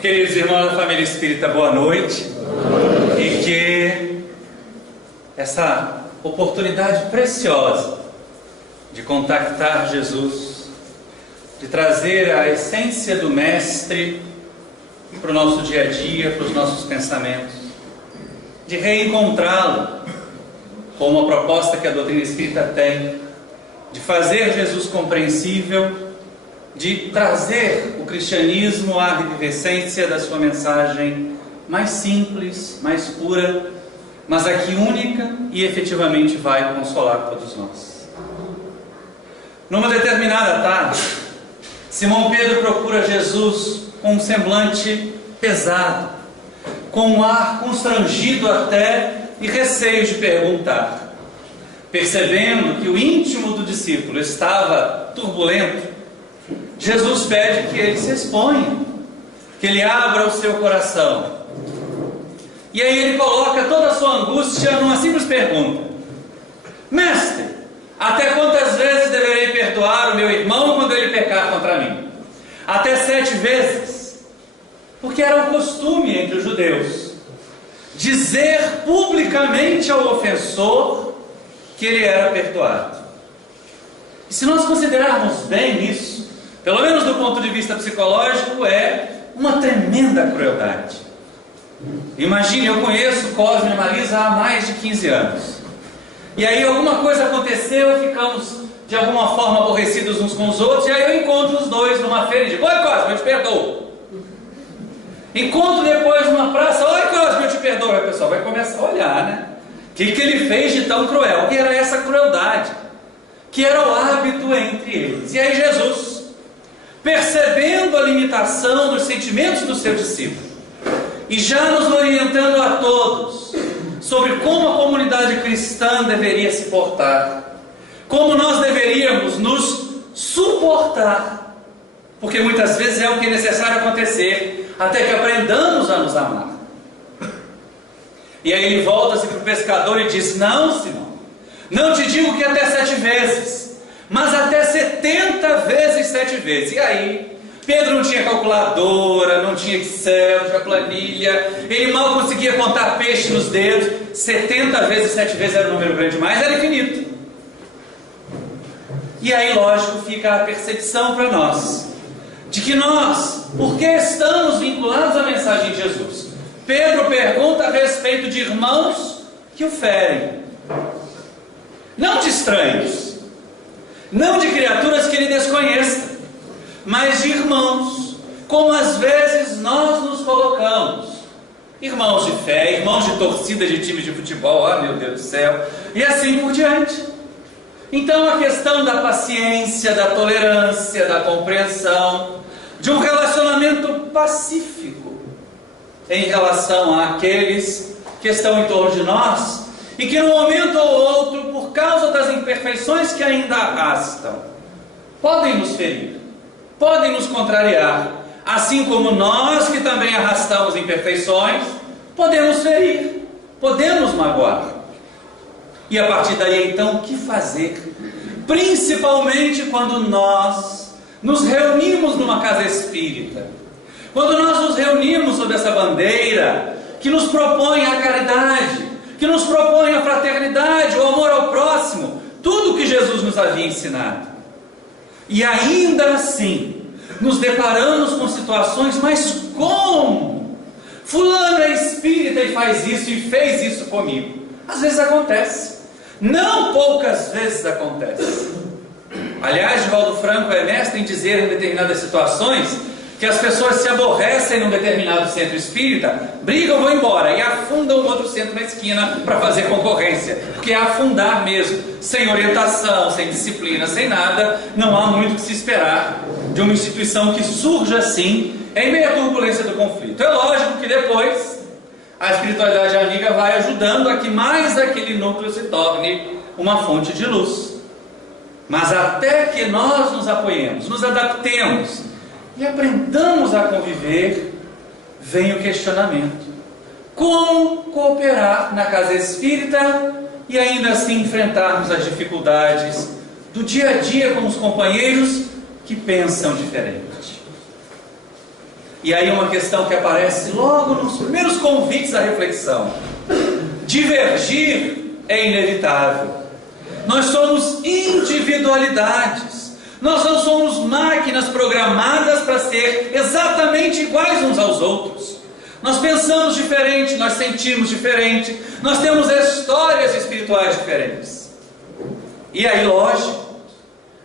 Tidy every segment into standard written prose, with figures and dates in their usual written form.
Queridos irmãos da família espírita, boa noite. E que essa oportunidade preciosa de contactar Jesus, de trazer a essência do Mestre para o nosso dia a dia, para os nossos pensamentos, de reencontrá-lo com uma proposta que a doutrina espírita tem, de fazer Jesus compreensível, de trazer o cristianismo à revivescência da sua mensagem mais simples, mais pura, mas a que única e efetivamente vai consolar todos nós. Numa determinada tarde, Simão Pedro procura Jesus com um semblante pesado, com um ar constrangido até e receio de perguntar. Percebendo que o íntimo do discípulo estava turbulento, Jesus pede que ele se exponha, que ele abra o seu coração. E aí ele coloca toda a sua angústia numa simples pergunta: Mestre, até quantas vezes deverei perdoar o meu irmão quando ele pecar contra mim? Até 7 vezes. Porque era um costume entre os judeus dizer publicamente ao ofensor que ele era perdoado. E se nós considerarmos bem isso, pelo menos do ponto de vista psicológico, é uma tremenda crueldade. Imagine, eu conheço Cosme e Marisa há mais de 15 anos. E aí alguma coisa aconteceu, ficamos de alguma forma aborrecidos uns com os outros, e aí eu encontro os dois numa feira e digo: Oi Cosme, eu te perdoo. Encontro depois numa praça: Oi Cosme, eu te perdoo. Aí o pessoal vai começar a olhar, né? O que ele fez de tão cruel? Que era essa crueldade, que era o hábito entre eles. E aí Jesus, percebendo a limitação dos sentimentos do seu discípulo e já nos orientando a todos sobre como a comunidade cristã deveria se portar, como nós deveríamos nos suportar, porque muitas vezes é o que é necessário acontecer até que aprendamos a nos amar. E aí ele volta-se para o pescador e diz: Não, Simão, não te digo que até 7 vezes, mas até 70 vezes 7 vezes. E aí, Pedro não tinha calculadora, não tinha Excel, não tinha planilha, ele mal conseguia contar peixe nos dedos. 70 vezes 7 vezes era um número grande demais, era infinito. E aí, lógico, fica a percepção para nós, de que nós, porque estamos vinculados à mensagem de Jesus, Pedro pergunta a respeito de irmãos que o ferem, não de estranhos, não de criaturas que ele desconheça, mas de irmãos, como às vezes nós nos colocamos, irmãos de fé, irmãos de torcida de time de futebol, ah meu Deus do céu, e assim por diante. Então a questão da paciência, da tolerância, da compreensão, de um relacionamento pacífico em relação àqueles que estão em torno de nós, e que num momento ou outro, por causa das imperfeições que ainda arrastam, podem nos ferir, podem nos contrariar, assim como nós que também arrastamos imperfeições, podemos ferir, podemos magoar. E a partir daí então, o que fazer? Principalmente quando nós nos reunimos numa casa espírita, quando nós nos reunimos sob essa bandeira que nos propõe a caridade, que nos propõe a fraternidade, o amor ao próximo, tudo que Jesus nos havia ensinado. E ainda assim, nos deparamos com situações: mas como? Fulano é espírita e faz isso e fez isso comigo. Às vezes acontece, não poucas vezes acontece. Aliás, Divaldo Franco é mestre em dizer em determinadas situações que as pessoas se aborrecem num determinado centro espírita, brigam, vão embora e afundam o outro centro na esquina para fazer concorrência, porque é afundar mesmo, sem orientação, sem disciplina, sem nada. Não há muito que se esperar de uma instituição que surja assim, em meio à turbulência do conflito. É lógico que depois a espiritualidade amiga vai ajudando a que mais aquele núcleo se torne uma fonte de luz. Mas até que nós nos apoiemos, nos adaptemos e aprendamos a conviver, vem o questionamento: como cooperar na casa espírita e ainda assim enfrentarmos as dificuldades do dia a dia com os companheiros que pensam diferente? E aí uma questão que aparece logo nos primeiros convites à reflexão: divergir é inevitável. Nós somos individualidades. Nós não somos máquinas programadas para ser exatamente iguais uns aos outros. Nós pensamos diferente, nós sentimos diferente, nós temos histórias espirituais diferentes. E aí, lógico,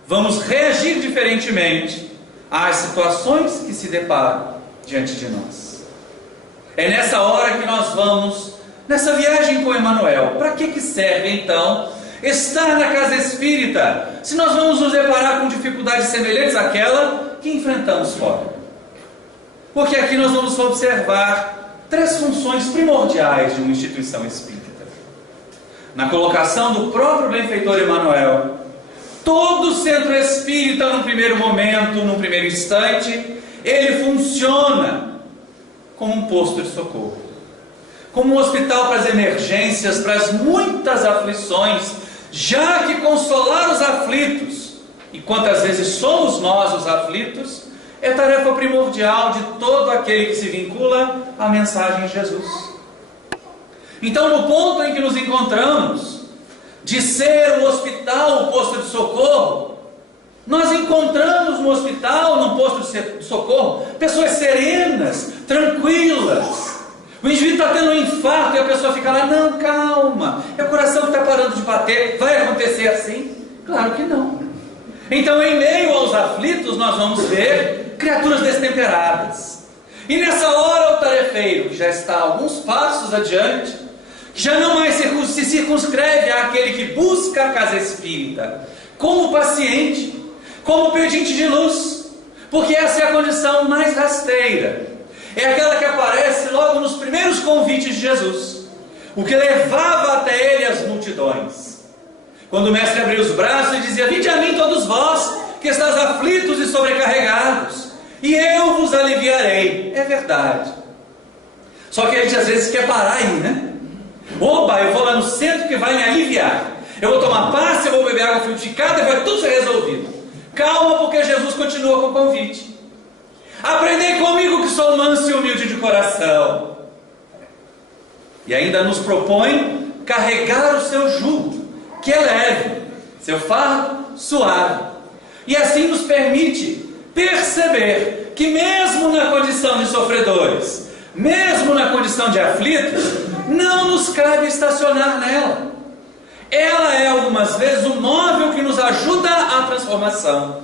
vamos reagir diferentemente às situações que se deparam diante de nós. É nessa hora que nós vamos, nessa viagem com Emmanuel. Para que serve então estar na casa espírita, se nós vamos nos deparar com dificuldades semelhantes àquela que enfrentamos fora? Porque aqui nós vamos observar 3 funções primordiais de uma instituição espírita. Na colocação do próprio benfeitor Emmanuel, todo centro espírita, num primeiro momento, num primeiro instante, ele funciona como um posto de socorro, como um hospital para as emergências, para as muitas aflições, já que consolar os aflitos, e quantas vezes somos nós os aflitos, é tarefa primordial de todo aquele que se vincula à mensagem de Jesus. Então, no ponto em que nos encontramos, de ser o hospital, o posto de socorro, nós encontramos no hospital, no posto de socorro, pessoas serenas, tranquilas. O indivíduo está tendo um infarto e a pessoa fica lá: não, calma, é o coração que está parando de bater, vai acontecer assim? Claro que não. Então, em meio aos aflitos, nós vamos ver criaturas destemperadas. E nessa hora o tarefeiro, que já está alguns passos adiante, que já não mais se circunscreve àquele que busca a casa espírita, como paciente, como pedinte de luz, porque essa é a condição mais rasteira. É aquela que aparece logo nos primeiros convites de Jesus, o que levava até ele as multidões. Quando o mestre abriu os braços e dizia: vinde a mim todos vós, que estáis aflitos e sobrecarregados, e eu vos aliviarei. É verdade. Só que a gente às vezes quer parar aí, né? Oba, eu vou lá no centro que vai me aliviar. Eu vou tomar passe, eu vou beber água frutificada e vai tudo ser resolvido. Calma, porque Jesus continua com o convite. Aprendei comigo que sou manso e humilde de coração. E ainda nos propõe carregar o seu jugo, que é leve, seu fardo suave. E assim nos permite perceber que mesmo na condição de sofredores, mesmo na condição de aflitos, não nos cabe estacionar nela. Ela é algumas vezes o móvel que nos ajuda à transformação.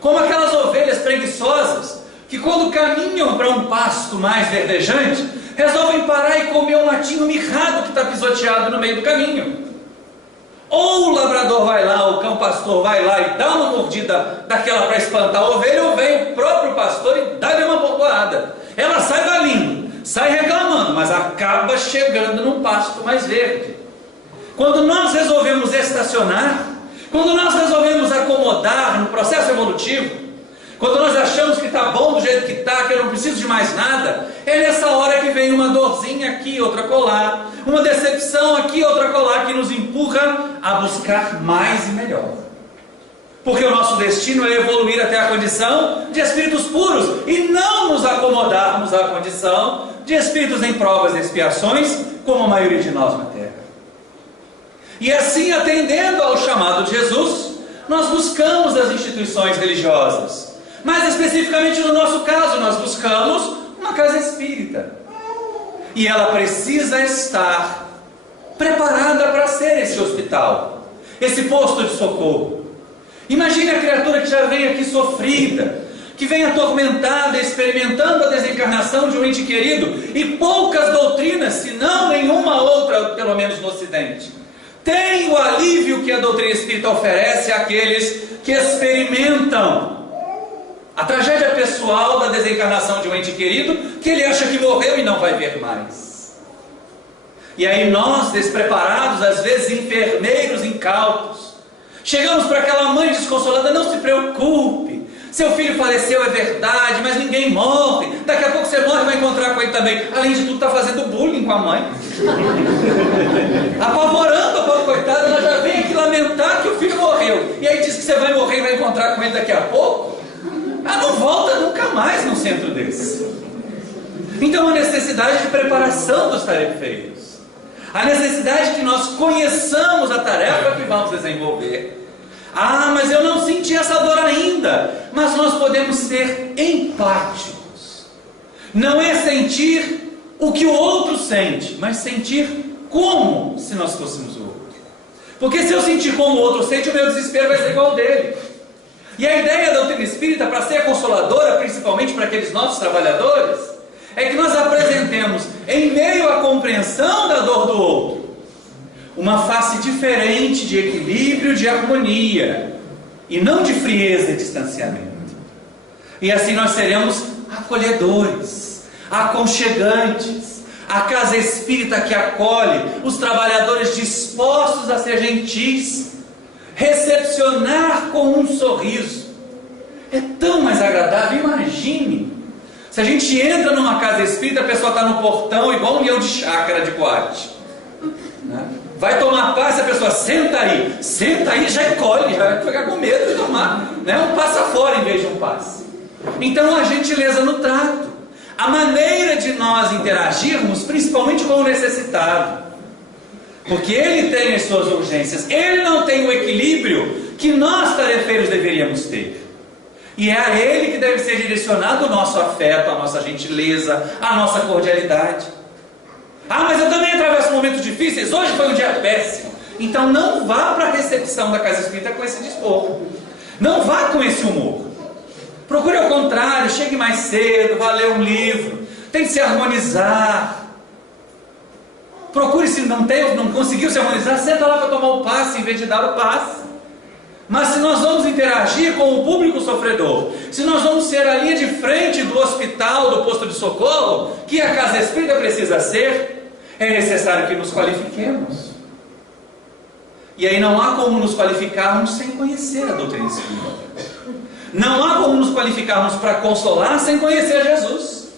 Como aquelas ovelhas preguiçosas que, quando caminham para um pasto mais verdejante, resolvem parar e comer um matinho mirrado que está pisoteado no meio do caminho. Ou o labrador vai lá, o cão pastor vai lá e dá uma mordida daquela para espantar a ovelha, ou vem o próprio pastor e dá-lhe uma bordoada. Ela sai valindo, sai reclamando, mas acaba chegando num pasto mais verde. Quando nós resolvemos estacionar, quando nós resolvemos acomodar no processo evolutivo, quando nós achamos que está bom do jeito que está, que eu não preciso de mais nada, é nessa hora que vem uma dorzinha aqui, outra colar, uma decepção aqui, outra colar, que nos empurra a buscar mais e melhor. Porque o nosso destino é evoluir até a condição de espíritos puros e não nos acomodarmos à condição de espíritos em provas e expiações, como a maioria de nós na Terra. E assim, atendendo ao chamado de Jesus, nós buscamos as instituições religiosas. Mais especificamente no nosso caso, nós buscamos uma casa espírita. E ela precisa estar preparada para ser esse hospital, esse posto de socorro. Imagine a criatura que já vem aqui sofrida, que vem atormentada, experimentando a desencarnação de um ente querido, e poucas doutrinas, se não nenhuma outra, pelo menos no Ocidente, tem o alívio que a doutrina espírita oferece àqueles que experimentam a tragédia pessoal da desencarnação de um ente querido, que ele acha que morreu e não vai ver mais. E aí nós, despreparados, às vezes enfermeiros incautos, chegamos para aquela mãe desconsolada: não se preocupe, seu filho faleceu, é verdade, mas ninguém morre, daqui a pouco você morre e vai encontrar com ele também. Além de tudo, está fazendo bullying com a mãe, apavorando a pobre coitada. Ela já vem aqui lamentar que o filho morreu, e aí diz que você vai morrer e vai encontrar com ele daqui a pouco. Não volta nunca jamais num centro desse. Então, a necessidade de preparação dos tarefeiros, a necessidade que nós conheçamos a tarefa que vamos desenvolver. Ah, mas eu não senti essa dor ainda. Mas nós podemos ser empáticos. Não é sentir o que o outro sente, mas sentir como se nós fôssemos o outro. Porque se eu sentir como o outro sente, o meu desespero vai ser igual ao dele. E a ideia da doutrina espírita, para ser consoladora, principalmente para aqueles nossos trabalhadores, é que nós apresentemos, em meio à compreensão da dor do outro, uma face diferente de equilíbrio, de harmonia, e não de frieza e distanciamento. E assim nós seremos acolhedores, aconchegantes, a casa espírita que acolhe, os trabalhadores dispostos a ser gentis, recepcionar com um sorriso. É tão mais agradável. Imagine, se a gente entra numa casa espírita, a pessoa está no portão igual um leão de chácara de boate, né? Vai tomar passe, a pessoa senta aí, já encolhe, já vai ficar com medo de tomar, né? Um passa fora em vez de um passe. Então a gentileza no trato, a maneira de nós interagirmos, principalmente com o necessitado, porque ele tem as suas urgências, ele não tem o equilíbrio que nós tarefeiros deveríamos ter, e é a ele que deve ser direcionado o nosso afeto, a nossa gentileza, a nossa cordialidade. Ah, mas eu também atravesso momentos difíceis, hoje foi um dia péssimo. Então não vá para a recepção da casa espírita com esse dispor, não vá com esse humor. Procure ao contrário, chegue mais cedo, vá ler um livro, tente se harmonizar. Procure, se não conseguiu se harmonizar, senta lá para tomar o passe em vez de dar o passe. Mas se nós vamos interagir com o público sofredor, se nós vamos ser a linha de frente do hospital, do posto de socorro, que a casa espírita precisa ser, é necessário que nos qualifiquemos. E aí não há como nos qualificarmos sem conhecer a doutrina espírita. Não há como nos qualificarmos para consolar sem conhecer Jesus.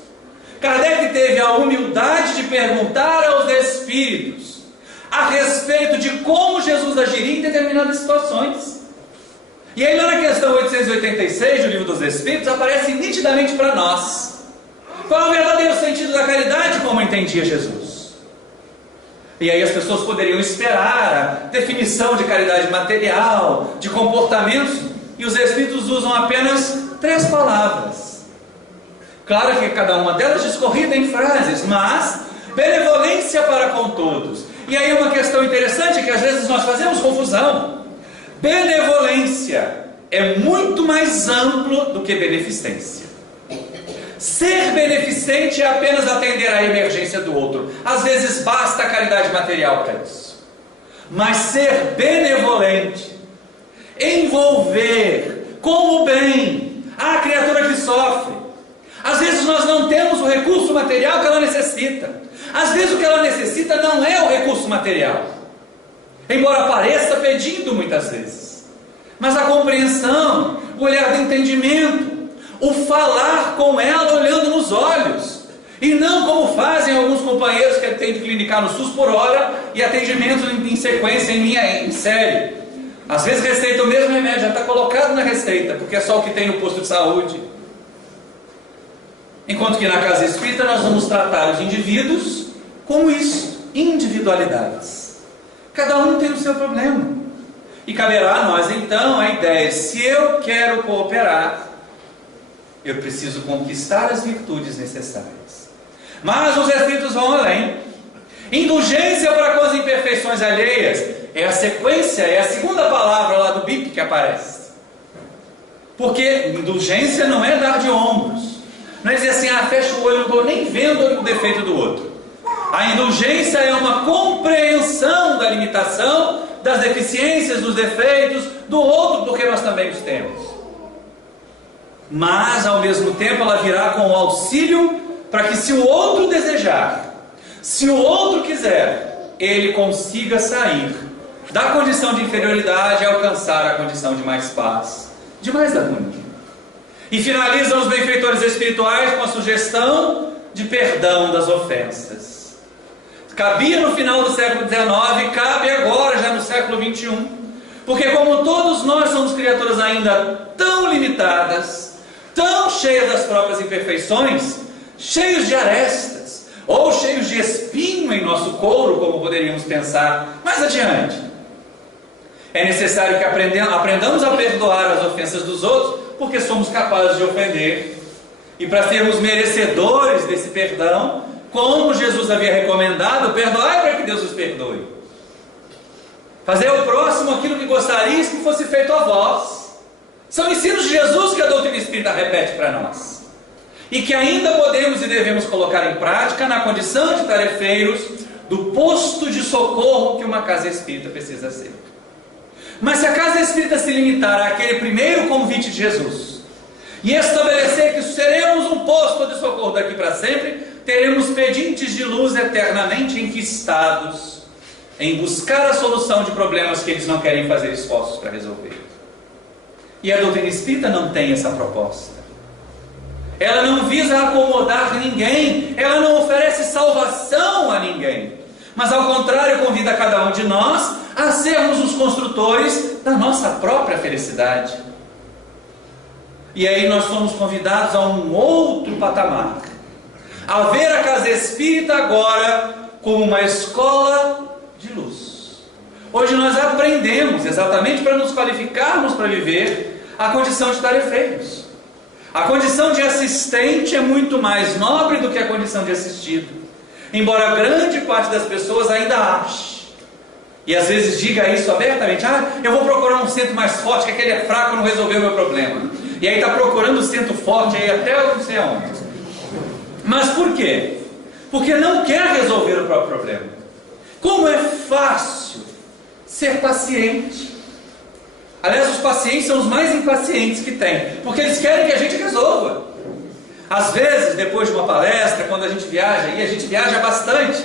Kardec teve a humildade de perguntar aos espíritos a respeito de como Jesus agiria em determinadas situações. E aí lá na questão 886 do Livro dos Espíritos aparece nitidamente para nós qual é o verdadeiro sentido da caridade como entendia Jesus. E aí as pessoas poderiam esperar a definição de caridade material, de comportamentos, e os Espíritos usam apenas 3 palavras. Claro que cada uma delas discorrida em frases, mas benevolência para com todos. E aí uma questão interessante que às vezes nós fazemos confusão. Benevolência é muito mais amplo do que beneficência. Ser beneficente é apenas atender à emergência do outro. Às vezes basta a caridade material para isso. Mas ser benevolente, envolver com o bem a criatura que sofre. Às vezes nós não temos o recurso material que ela necessita. Às vezes o que ela necessita não é o recurso material, embora pareça pedindo muitas vezes. Mas a compreensão, o olhar do entendimento, o falar com ela olhando nos olhos, e não como fazem alguns companheiros que têm de clinicar no SUS por hora e atendimento em sequência, em série. Às vezes receita o mesmo remédio, já está colocado na receita, porque é só o que tem no posto de saúde. Enquanto que na casa espírita nós vamos tratar os indivíduos como isso, individualidades. Cada um tem o seu problema. E caberá a nós então a ideia: se eu quero cooperar, eu preciso conquistar as virtudes necessárias. Mas os Espíritos vão além. Indulgência para com as imperfeições alheias é a sequência, é a segunda palavra lá do BIP que aparece. Porque indulgência não é dar de ombros, não é dizer assim, fecha o olho, não estou nem vendo o defeito do outro. A indulgência é uma compreensão da limitação, das deficiências, dos defeitos do outro, porque nós também os temos. Mas ao mesmo tempo ela virá com o auxílio para que, se o outro desejar, se o outro quiser, ele consiga sair da condição de inferioridade e alcançar a condição de mais paz, de mais harmonia. E finalizam os benfeitores espirituais com a sugestão de perdão das ofensas. Cabia no final do século XIX, cabe agora, já no século XXI, porque como todos nós somos criaturas ainda tão limitadas, tão cheias das próprias imperfeições, cheios de arestas, ou cheios de espinho em nosso couro, como poderíamos pensar. Mais adiante, é necessário que aprendamos a perdoar as ofensas dos outros, porque somos capazes de ofender. E para sermos merecedores desse perdão, como Jesus havia recomendado, perdoai para que Deus os perdoe. Fazer ao próximo aquilo que gostarias que fosse feito a vós. São ensinos de Jesus que a doutrina espírita repete para nós. E que ainda podemos e devemos colocar em prática na condição de tarefeiros do posto de socorro que uma casa espírita precisa ser. Mas se a casa espírita se limitar àquele primeiro convite de Jesus e estabelecer que seremos um posto de socorro daqui para sempre, teremos pedintes de luz eternamente enquistados em buscar a solução de problemas que eles não querem fazer esforços para resolver. E a doutrina espírita não tem essa proposta. Ela não visa acomodar ninguém, ela não oferece salvação a ninguém, mas ao contrário convida cada um de nós a sermos os construtores da nossa própria felicidade. E aí nós somos convidados a um outro patamar, a ver a casa espírita agora como uma escola de luz. Hoje nós aprendemos, exatamente para nos qualificarmos para viver, a condição de tarefeiros. A condição de assistente é muito mais nobre do que a condição de assistido, embora grande parte das pessoas ainda ache, e às vezes diga isso abertamente: eu vou procurar um centro mais forte, que aquele é fraco, não resolveu o meu problema. E aí está procurando o centro forte, aí até eu não sei aonde. Mas por quê? Porque não quer resolver o próprio problema. Como é fácil ser paciente. Aliás, os pacientes são os mais impacientes que tem, porque eles querem que a gente resolva. Às vezes, depois de uma palestra, quando a gente viaja, e a gente viaja bastante,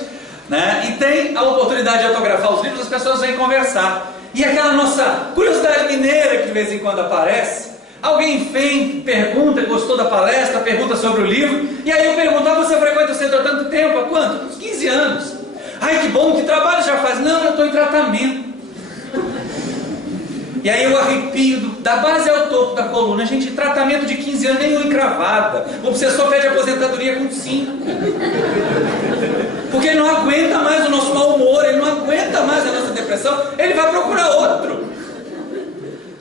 né, e tem a oportunidade de autografar os livros, as pessoas vêm conversar. E aquela nossa curiosidade mineira que de vez em quando aparece, alguém vem, pergunta, gostou da palestra, pergunta sobre o livro, e aí eu pergunto: você frequenta o centro há tanto tempo? Há quanto? Uns 15 anos. Ai, que bom, que trabalho já faz? Não, eu estou em tratamento. E aí eu arrepio da base ao topo da coluna. Gente, tratamento de 15 anos, nem uma encravada. O obsessor pede aposentadoria com 5. Porque ele não aguenta mais o nosso mau humor, ele não aguenta mais a nossa depressão, ele vai procurar outro.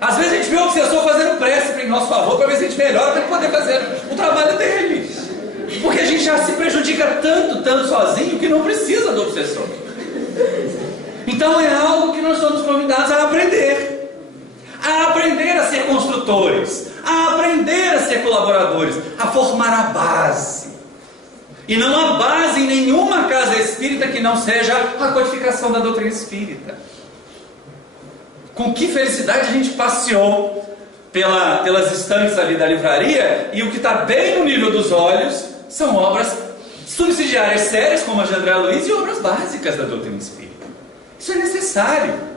Às vezes a gente vê o obsessor fazendo prece em nosso favor, para ver se a gente melhora, para poder fazer o trabalho dele. Porque a gente já se prejudica tanto sozinho, que não precisa do obsessor. Então é algo que nós somos convidados a aprender a ser construtores, a aprender a ser colaboradores, a formar a base. E não há base em nenhuma casa espírita que não seja a codificação da doutrina espírita. Com que felicidade a gente passeou pelas estantes ali da livraria, e o que está bem no nível dos olhos são obras subsidiárias sérias, como a de André Luiz, e obras básicas da doutrina espírita. Isso é necessário.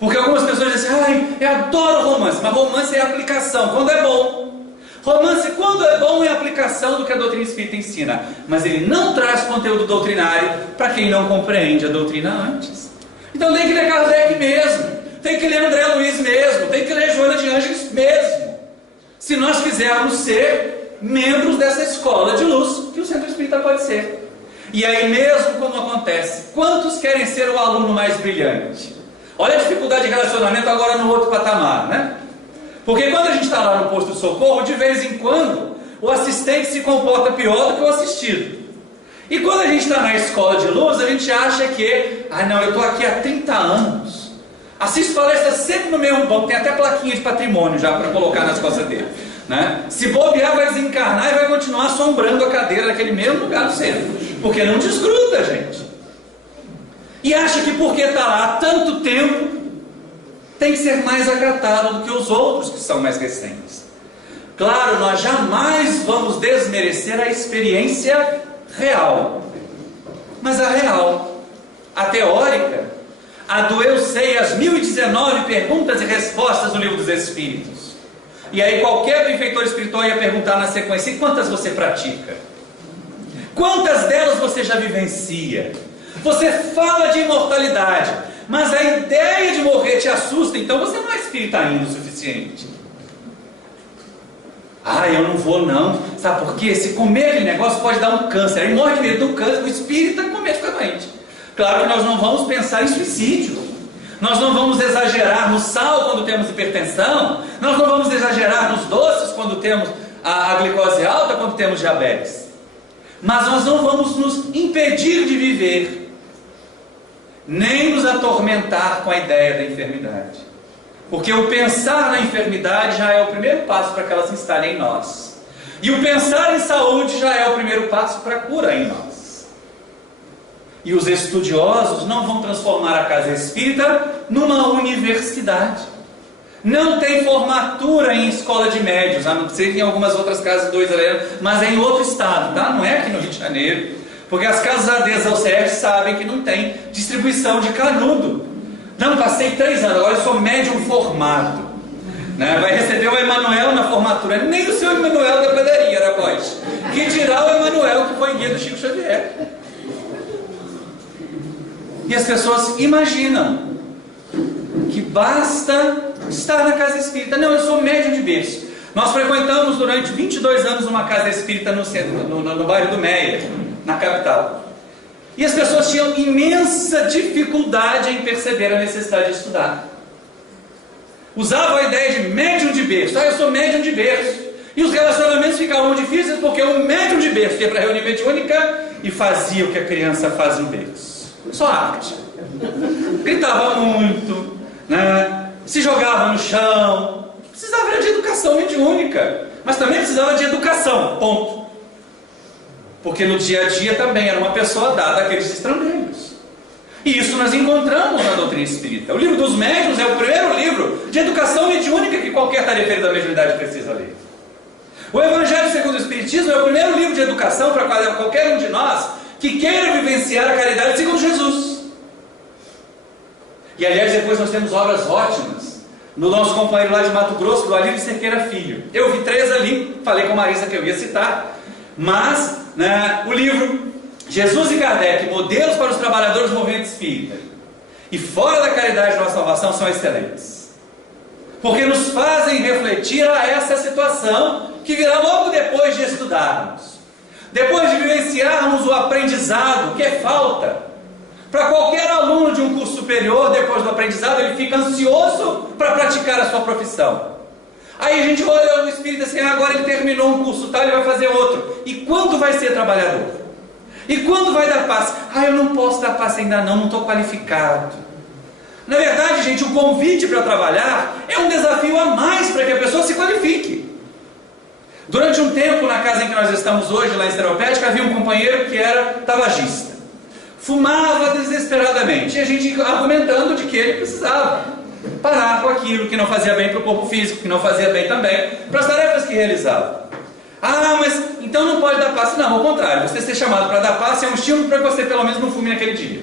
Porque algumas pessoas dizem assim: eu adoro romance, mas romance é aplicação, quando é bom. Romance, quando é bom, é aplicação do que a doutrina espírita ensina, mas ele não traz conteúdo doutrinário para quem não compreende a doutrina antes. Então tem que ler Kardec mesmo, tem que ler André Luiz mesmo, tem que ler Joana de Ângeles mesmo, se nós quisermos ser membros dessa escola de luz que o Centro Espírita pode ser. E aí mesmo como acontece, quantos querem ser o aluno mais brilhante? Olha a dificuldade de relacionamento agora no outro patamar, né? Porque quando a gente está lá no posto de socorro, de vez em quando o assistente se comporta pior do que o assistido. E quando a gente está na escola de luz, a gente acha que: eu estou aqui há 30 anos, assisto palestras sempre no mesmo banco, tem até plaquinha de patrimônio já para colocar nas costas dele, né? Se bobear, vai desencarnar e vai continuar assombrando a cadeira naquele mesmo lugar do centro, porque não desgruda, gente. E acha que porque está lá há tanto tempo, tem que ser mais acatado do que os outros que são mais recentes. Claro, nós jamais vamos desmerecer a experiência real, mas a real, a teórica, a do eu sei, as 1019 perguntas e respostas do Livro dos Espíritos. E aí qualquer benfeitor espiritual ia perguntar na sequência: e quantas você pratica? Quantas delas você já vivencia? Você fala de imortalidade, mas a ideia de morrer te assusta, então você não é espírita ainda o suficiente. Ah, eu não vou não. Sabe por quê? Se comer aquele negócio pode dar um câncer. Aí morre de medo do câncer, o espírita comete frequente. Claro que nós não vamos pensar em suicídio. Nós não vamos exagerar no sal quando temos hipertensão. Nós não vamos exagerar nos doces quando temos a glicose alta, quando temos diabetes. Mas nós não vamos nos impedir de viver, nem nos atormentar com a ideia da enfermidade. Porque o pensar na enfermidade já é o primeiro passo para que ela se instale em nós. E o pensar em saúde já é o primeiro passo para a cura em nós. E os estudiosos não vão transformar a casa espírita numa universidade. Não tem formatura em escola de médios, a não ser que em algumas outras casas do Israel, mas é em outro estado, tá? Não é aqui no Rio de Janeiro. Porque as casas adesas ao CEF sabem que não tem distribuição de canudo. Não, passei 3 anos, agora eu sou médium formado. Né? Vai receber o Emanuel na formatura. Nem o seu Emanuel da padaria era voz. Que dirá o Emanuel que foi guia do Chico Xavier. E as pessoas imaginam que basta estar na casa espírita. Não, eu sou médium de berço. Nós frequentamos durante 22 anos uma casa espírita no centro, no bairro do Meia, na capital. E as pessoas tinham imensa dificuldade em perceber a necessidade de estudar. Usavam a ideia de médium de berço. Ah, eu sou médium de berço. E os relacionamentos ficavam difíceis porque o médium de berço ia para a reunião mediúnica e fazia o que a criança faz no berço. Só arte. Gritava muito, né? Se jogava no chão. Precisava de educação mediúnica, mas também precisava de educação, ponto. Porque no dia a dia também era uma pessoa dada àqueles estrangeiros. E isso nós encontramos na doutrina espírita. O livro dos médiuns é o primeiro livro de educação mediúnica que qualquer tarefeiro da mediunidade precisa ler. O Evangelho segundo o Espiritismo é o primeiro livro de educação para qualquer um de nós que queira vivenciar a caridade segundo Jesus. E aliás, depois nós temos obras ótimas no nosso companheiro lá de Mato Grosso, do Alírio Cerqueira Filho. Eu vi 3 ali, falei com a Marisa que eu ia citar, mas né, o livro Jesus e Kardec, Modelos para os Trabalhadores do Movimento Espírita e Fora da Caridade Nossa Salvação são excelentes, porque nos fazem refletir a essa situação que virá logo depois de estudarmos, depois de vivenciarmos o aprendizado que é falta. Para qualquer aluno de um curso superior, depois do aprendizado, ele fica ansioso para praticar a sua profissão. Aí a gente olha o espírito assim, agora ele terminou um curso tal, ele vai fazer outro. E quando vai ser trabalhador? E quando vai dar passe? Ah, eu não posso dar passe ainda não estou qualificado. Na verdade, gente, o convite para trabalhar é um desafio a mais para que a pessoa se qualifique. Durante um tempo, na casa em que nós estamos hoje, lá em Esteropédica, havia um companheiro que era tabagista. Fumava desesperadamente, e a gente argumentando de que ele precisava parar com aquilo que não fazia bem para o corpo físico, que não fazia bem também para as tarefas que realizava. Ah, mas então não pode dar passe. Não, ao contrário, você ser chamado para dar passe é um estímulo para que você pelo menos não fume naquele dia.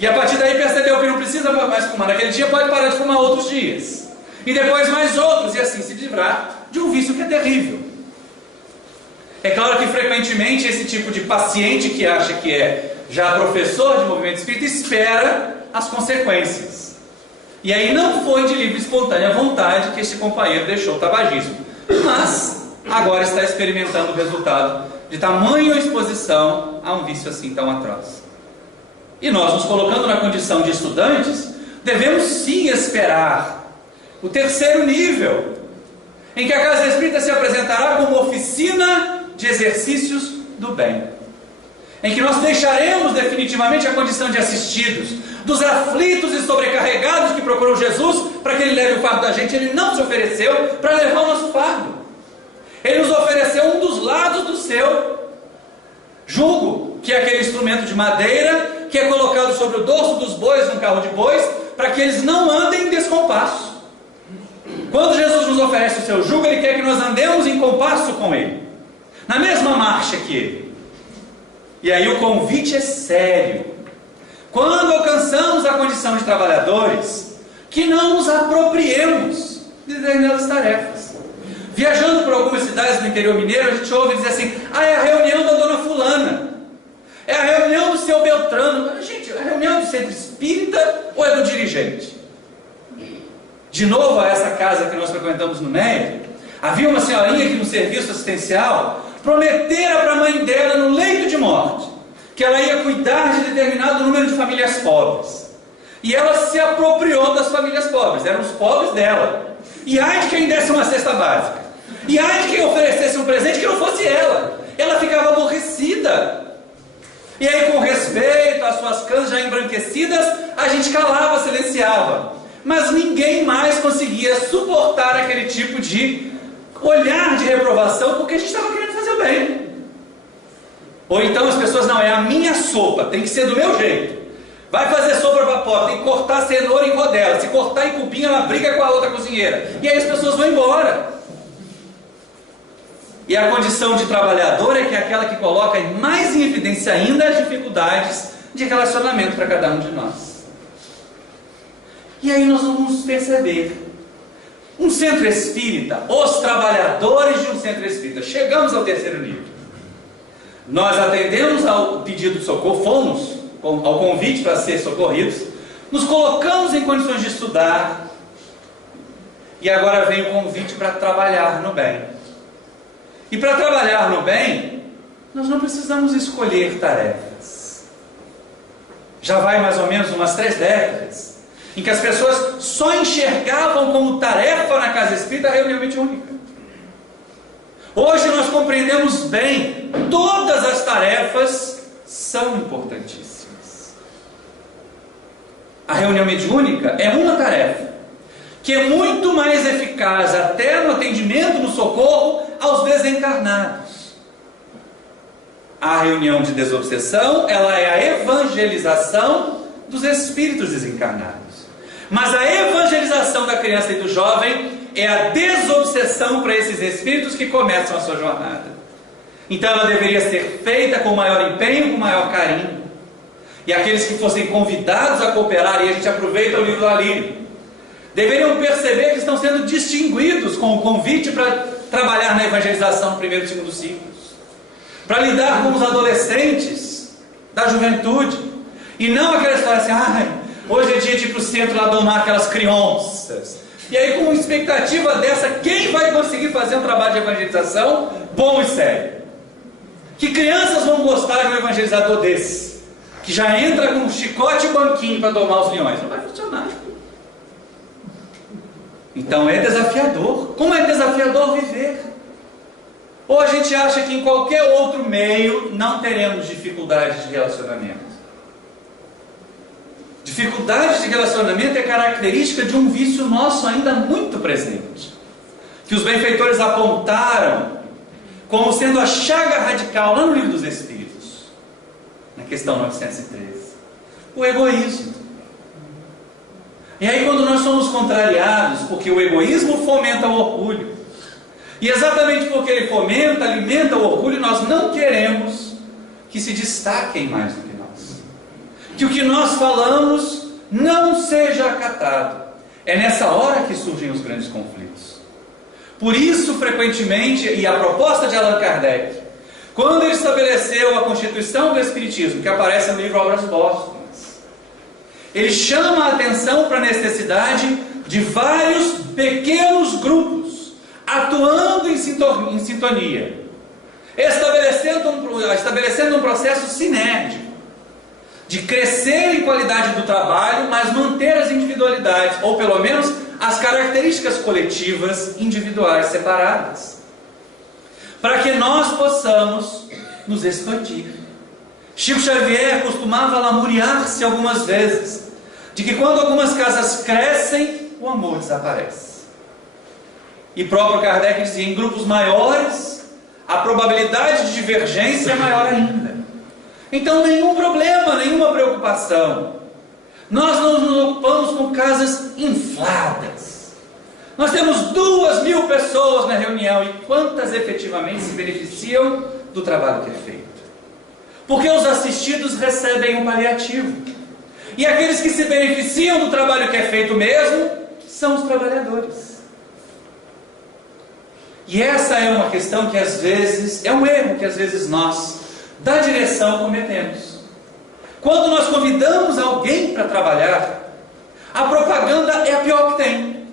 E a partir daí percebeu que não precisa mais fumar naquele dia, pode parar de fumar outros dias. E depois mais outros, e assim se livrar de um vício que é terrível. É claro que frequentemente esse tipo de paciente que acha que é já professor de movimento espírita espera as consequências. E aí não foi de livre e espontânea vontade que esse companheiro deixou o tabagismo. Mas agora está experimentando o resultado de tamanha exposição a um vício assim tão atroz. E nós, nos colocando na condição de estudantes, devemos sim esperar o 3º nível, em que a Casa Espírita se apresentará como oficina de exercícios do bem, em que nós deixaremos definitivamente a condição de assistidos, dos aflitos e sobrecarregados que procuram Jesus para que Ele leve o fardo da gente. Ele não se ofereceu para levar o nosso fardo, Ele nos ofereceu um dos lados do seu jugo, que é aquele instrumento de madeira que é colocado sobre o dorso dos bois num carro de bois, para que eles não andem em descompasso. Quando Jesus nos oferece o seu jugo, Ele quer que nós andemos em compasso com Ele, na mesma marcha que Ele. E aí o convite é sério. Quando alcançamos a condição de trabalhadores, que não nos apropriemos de determinadas tarefas. Viajando por algumas cidades do interior mineiro, a gente ouve dizer assim: ah, é a reunião da dona fulana, é a reunião do seu Beltrano. Gente, é a reunião do centro espírita ou é do dirigente? De novo a essa casa que nós frequentamos no Meia, Havia uma senhorinha que no serviço assistencial prometera para a mãe dela no leito de morte que ela ia cuidar de determinado número de famílias pobres. E ela se apropriou das famílias pobres, eram os pobres dela. E ai de quem desse uma cesta básica. E ai de quem oferecesse um presente que não fosse ela. Ela ficava aborrecida. E aí, com respeito às suas cãs já embranquecidas, a gente calava, silenciava. Mas ninguém mais conseguia suportar aquele tipo de olhar de reprovação, porque a gente estava querendo fazer o bem. Ou então as pessoas, não, é a minha sopa, tem que ser do meu jeito. Vai fazer sopa para pobre, tem que cortar a cenoura em rodela. Se cortar em cubinho, ela briga com a outra cozinheira. E aí as pessoas vão embora. E a condição de trabalhador é que é aquela que coloca mais em evidência ainda as dificuldades de relacionamento para cada um de nós. E aí nós vamos perceber um centro espírita, os trabalhadores de um centro espírita. Chegamos ao terceiro nível. Nós atendemos ao pedido de socorro, fomos ao convite para ser socorridos, nos colocamos em condições de estudar, e agora vem o convite para trabalhar no bem. E para trabalhar no bem, nós não precisamos escolher tarefas. Já vai mais ou menos umas 3 décadas em que as pessoas só enxergavam como tarefa na casa espírita a reunião mediúnica. Hoje nós compreendemos bem, todas as tarefas são importantíssimas. A reunião mediúnica é uma tarefa que é muito mais eficaz até no atendimento, no socorro aos desencarnados. A reunião de desobsessão, ela é a evangelização dos espíritos desencarnados. Mas a evangelização da criança e do jovem é a desobsessão para esses espíritos que começam a sua jornada. Então ela deveria ser feita com maior empenho, com maior carinho. E aqueles que fossem convidados a cooperar, e a gente aproveita o livro do Alírio, deveriam perceber que estão sendo distinguidos com o convite para trabalhar na evangelização no primeiro e segundo ciclos, para lidar com os adolescentes da juventude, e não aquela história assim, hoje é dia de ir para o centro lá domar aquelas crianças. E aí, com expectativa dessa, quem vai conseguir fazer um trabalho de evangelização bom e sério? Que crianças vão gostar de um evangelizador desse, que já entra com um chicote e banquinho para domar os leões? Não vai funcionar. Então é desafiador. Como é desafiador viver? Ou a gente acha que em qualquer outro meio não teremos dificuldades de relacionamento? Dificuldade de relacionamento é característica de um vício nosso ainda muito presente, que os benfeitores apontaram como sendo a chaga radical lá no Livro dos Espíritos, na questão 913, o egoísmo. E aí, quando nós somos contrariados, porque o egoísmo fomenta o orgulho, e exatamente porque ele fomenta, alimenta o orgulho, nós não queremos que se destaquem mais do que nós, que o que nós falamos não seja acatado. É nessa hora que surgem os grandes conflitos. Por isso, frequentemente, e a proposta de Allan Kardec, quando ele estabeleceu a Constituição do Espiritismo, que aparece no livro Obras Póstumas, ele chama a atenção para a necessidade de vários pequenos grupos atuando em sintonia, estabelecendo um processo sinérgico de crescer em qualidade do trabalho, mas manter as individualidades, ou pelo menos as características coletivas individuais separadas, para que nós possamos nos expandir. Chico Xavier costumava lamuriar-se algumas vezes de que quando algumas casas crescem, o amor desaparece. E próprio Kardec dizia, em grupos maiores, a probabilidade de divergência é maior ainda. Então, nenhum problema, nenhuma preocupação. Nós não nos ocupamos com casas infladas. Nós temos 2.000 pessoas na reunião, e quantas efetivamente se beneficiam do trabalho que é feito? Porque os assistidos recebem um paliativo. E aqueles que se beneficiam do trabalho que é feito mesmo, são os trabalhadores. E essa é uma questão que às vezes, é um erro que às vezes nós, da direção, cometemos. Quando nós convidamos alguém para trabalhar, a propaganda é a pior que tem.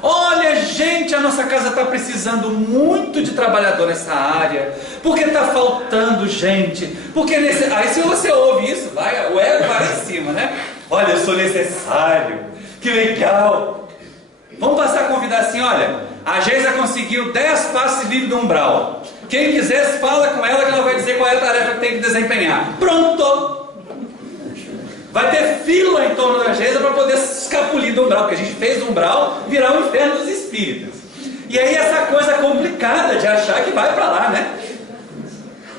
Olha, gente gente, a nossa casa está precisando muito de trabalhador nessa área, porque está faltando gente, porque aí se você ouve isso, o ego vai lá em cima, né? Olha, eu sou necessário, que legal. Vamos passar a convidar assim, olha, a Geisa conseguiu 10 passes livres do umbral. Quem quiser, fala com ela que ela vai dizer qual é a tarefa que tem que desempenhar. Pronto! Vai ter fila em torno da Geisa para poder escapulir do umbral, porque a gente fez do umbral virar o inferno dos espíritas. E aí essa coisa complicada de achar que vai para lá, né?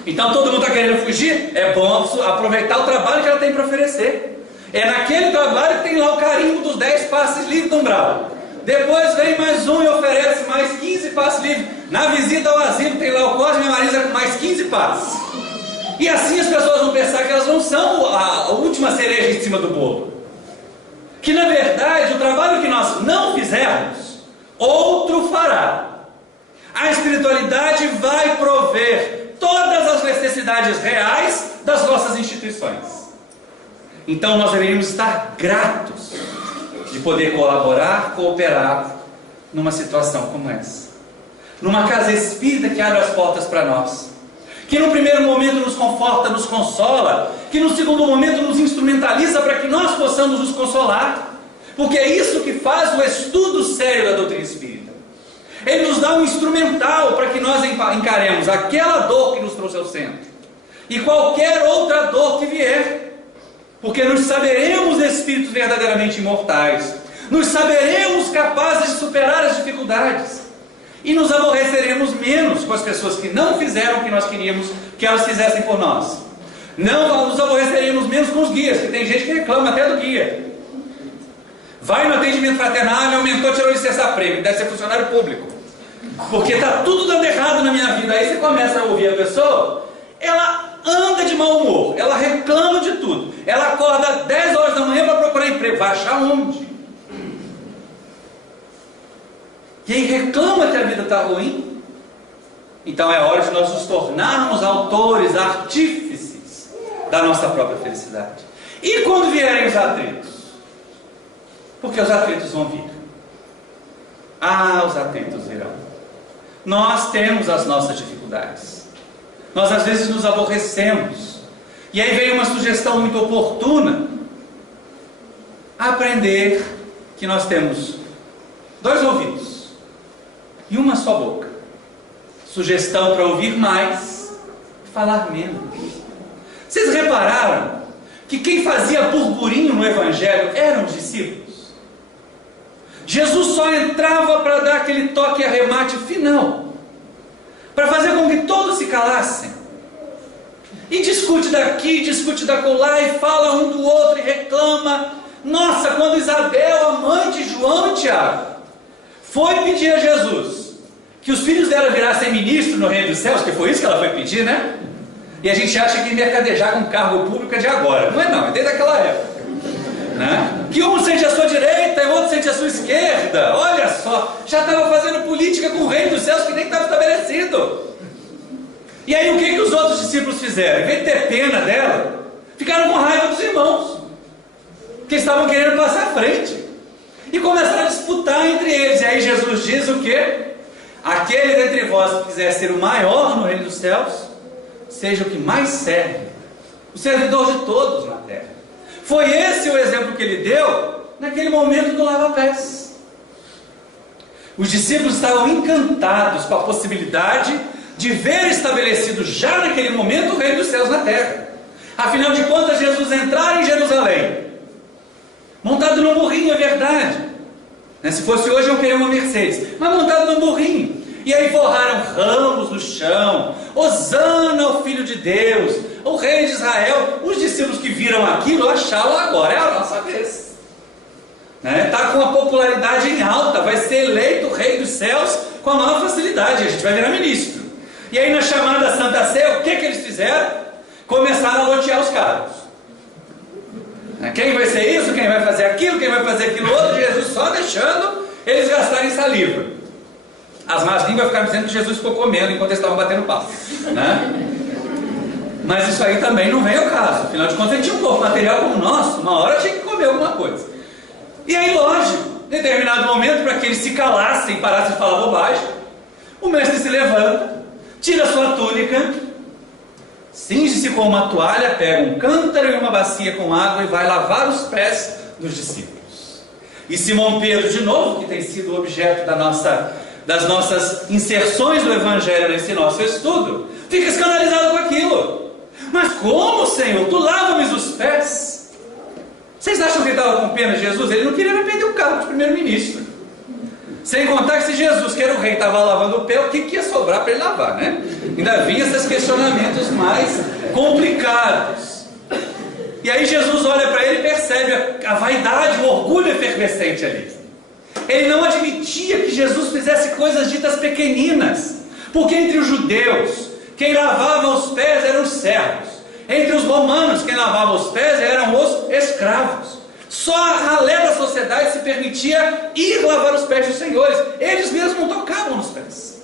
Então todo mundo está querendo fugir, é bom aproveitar o trabalho que ela tem para oferecer. É naquele trabalho que tem lá o carimbo dos 10 passes livres do umbral. Depois vem mais um e oferece mais 15 passes livres. Na visita ao asilo tem lá o Cosme e a Marisa com mais 15 passes. E assim as pessoas vão pensar que elas não são a última cereja em cima do bolo. Que na verdade o trabalho que nós não fizermos, outro fará. A espiritualidade vai prover todas as necessidades reais das nossas instituições. Então nós deveríamos estar gratos de poder colaborar, cooperar numa situação como essa. Numa casa espírita que abre as portas para nós. Que no primeiro momento nos conforta, nos consola, que no segundo momento nos instrumentaliza para que nós possamos nos consolar, porque é isso que faz o estudo sério da doutrina espírita. Ele nos dá um instrumental para que nós encaremos aquela dor que nos trouxe ao centro, e qualquer outra dor que vier, porque nos saberemos espíritos verdadeiramente imortais, nos saberemos capazes de superar as dificuldades, e nos aborreceremos menos com as pessoas que não fizeram o que nós queríamos que elas fizessem por nós. Não nos aborreceremos menos com os guias, que tem gente que reclama até do guia. Vai no atendimento fraternal, meu mentor tirou licença-prêmio, deve ser funcionário público. Porque está tudo dando errado na minha vida. Aí você começa a ouvir a pessoa, ela anda de mau humor, ela reclama de tudo. Ela acorda 10 horas da manhã para procurar emprego. Vai achar onde? E aí reclama que a vida está ruim. Então é hora de nós nos tornarmos autores, artífices da nossa própria felicidade. E quando vierem os atritos? Porque os atritos vão vir. Os atritos virão. Nós temos as nossas dificuldades. Nós às vezes nos aborrecemos. E aí vem uma sugestão muito oportuna. Aprender que nós temos 2 ouvidos e uma só boca. Sugestão para ouvir mais e falar menos. Vocês repararam que quem fazia burburinho no Evangelho eram os discípulos? Jesus só entrava para dar aquele toque e arremate final, para fazer com que todos se calassem. E discute daqui, discute dacolá, e fala um do outro e reclama. Nossa, quando Isabel, a mãe de João e Tiago, foi pedir a Jesus que os filhos dela virassem ministro no reino dos céus, que foi isso que ela foi pedir, né? E a gente acha que mercadejar com cargo público é de agora. Não é não, é desde aquela época, né? Que um sente a sua direita e o outro sente a sua esquerda. Olha só, já estava fazendo política com o reino dos céus que nem estava estabelecido. E aí o que os outros discípulos fizeram? Em vez de ter pena dela, ficaram com raiva dos irmãos, que estavam querendo passar à frente. E começaram a disputar entre eles. E aí Jesus diz o quê? Aquele dentre vós que quiser ser o maior no reino dos céus, seja o que mais serve, o servidor de todos na terra. Foi esse o exemplo que ele deu naquele momento do lava-pés. Os discípulos estavam encantados com a possibilidade de ver estabelecido já naquele momento o reino dos céus na terra. Afinal de contas, Jesus entrar em Jerusalém montado num burrinho, é verdade, né? Se fosse hoje eu queria uma Mercedes, mas montado num burrinho. E aí forraram ramos no chão, Hosana ao Filho de Deus, o Rei de Israel. Os discípulos que viram aquilo acharam agora é a nossa vez, né? Está com a popularidade em alta, vai ser eleito o Rei dos Céus com a maior facilidade, a gente vai virar ministro. E aí na chamada da Santa Ceia, o que eles fizeram? Começaram a lotear os cargos. Quem vai ser isso, quem vai fazer aquilo, quem vai fazer aquilo outro, Jesus só deixando eles gastarem saliva. As más línguas ficaram dizendo que Jesus ficou comendo enquanto eles estavam batendo papo, né? Mas isso aí também não vem ao caso. Afinal de contas, ele tinha um corpo material como o nosso, uma hora tinha que comer alguma coisa. E aí, lógico, determinado momento, para que eles se calassem e parassem de falar bobagem, o mestre se levanta, tira sua túnica, cinge-se com uma toalha, pega um cântaro e uma bacia com água e vai lavar os pés dos discípulos. E Simão Pedro, de novo, que tem sido objeto das nossas inserções do Evangelho nesse nosso estudo, fica escandalizado com aquilo. Mas como, Senhor? Tu lava-me os pés? Vocês acham que ele estava com pena de Jesus? Ele não queria perder o cargo de primeiro-ministro. Sem contar que se Jesus, que era o rei, estava lavando o pé, o que ia sobrar para ele lavar, né? Ainda vinha esses questionamentos mais complicados. E aí Jesus olha para ele e percebe a vaidade, o orgulho efervescente ali. Ele não admitia que Jesus fizesse coisas ditas pequeninas, porque entre os judeus, quem lavava os pés eram os servos. Entre os romanos, quem lavava os pés eram os escravos. Só a ralé da sociedade se permitia ir lavar os pés dos senhores. Eles mesmos não tocavam nos pés,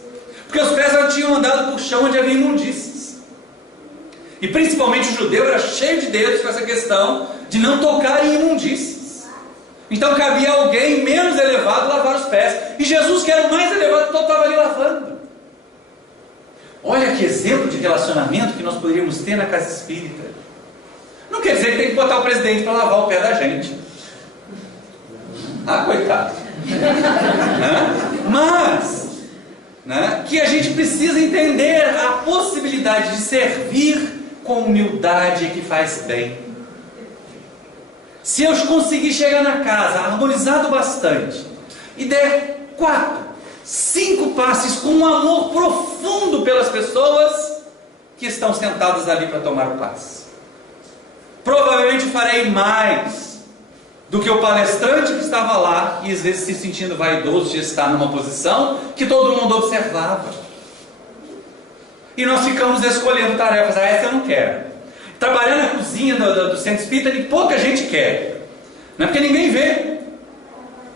porque os pés já tinham andado por chão onde havia imundícies. E principalmente o judeu era cheio de dedos com essa questão de não tocar em imundícies. Então cabia alguém menos elevado lavar os pés. E Jesus, que era o mais elevado, então estava ali lavando. Olha que exemplo de relacionamento que nós poderíamos ter na casa espírita. Não quer dizer que tem que botar o presidente para lavar o pé da gente. Ah, coitado. Mas, que a gente precisa entender a possibilidade de servir com humildade que faz bem. Se eu conseguir chegar na casa harmonizado bastante e der 4, 5 passes com um amor profundo pelas pessoas que estão sentadas ali para tomar o passe, provavelmente farei mais do que o palestrante que estava lá e às vezes se sentindo vaidoso de estar numa posição que todo mundo observava. E nós ficamos escolhendo tarefas. Essa eu não quero. Trabalhar na cozinha do centro espírita, pouca gente quer, não é porque ninguém vê.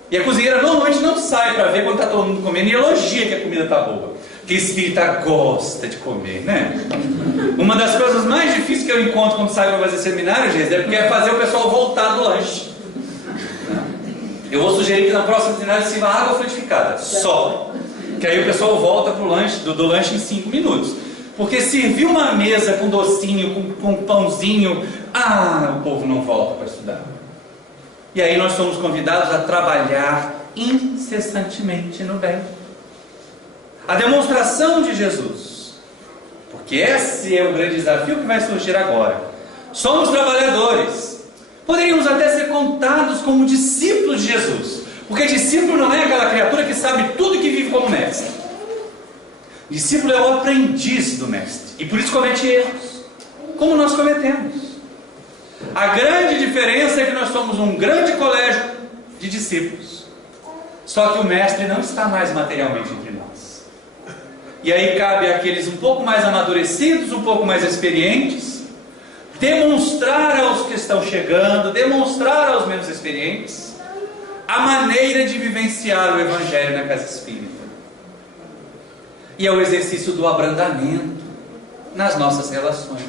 E a cozinheira normalmente não sai para ver quando está todo mundo comendo e elogia que a comida está boa, porque espírita gosta de comer, né? Uma das coisas mais difíceis que eu encontro quando saio para fazer seminário, gente, é porque é fazer o pessoal voltar do lanche. Eu vou sugerir que na próxima seminário sirva água frutificada, só, que aí o pessoal volta para o lanche, do lanche em 5 minutos. Porque servir uma mesa com docinho, com pãozinho, o povo não volta para estudar. E aí nós somos convidados a trabalhar incessantemente no bem. A demonstração de Jesus, porque esse é o grande desafio que vai surgir agora. Somos trabalhadores. Poderíamos até ser contados como discípulos de Jesus, porque discípulo não é aquela criatura que sabe tudo e que vive como mestre. Discípulo é o aprendiz do mestre, e por isso comete erros, como nós cometemos. A grande diferença é que nós somos um grande colégio de discípulos, só que o mestre não está mais materialmente entre nós. E aí cabe àqueles um pouco mais amadurecidos, um pouco mais experientes, demonstrar aos que estão chegando, demonstrar aos menos experientes, a maneira de vivenciar o Evangelho na casa espírita. E é o exercício do abrandamento nas nossas relações.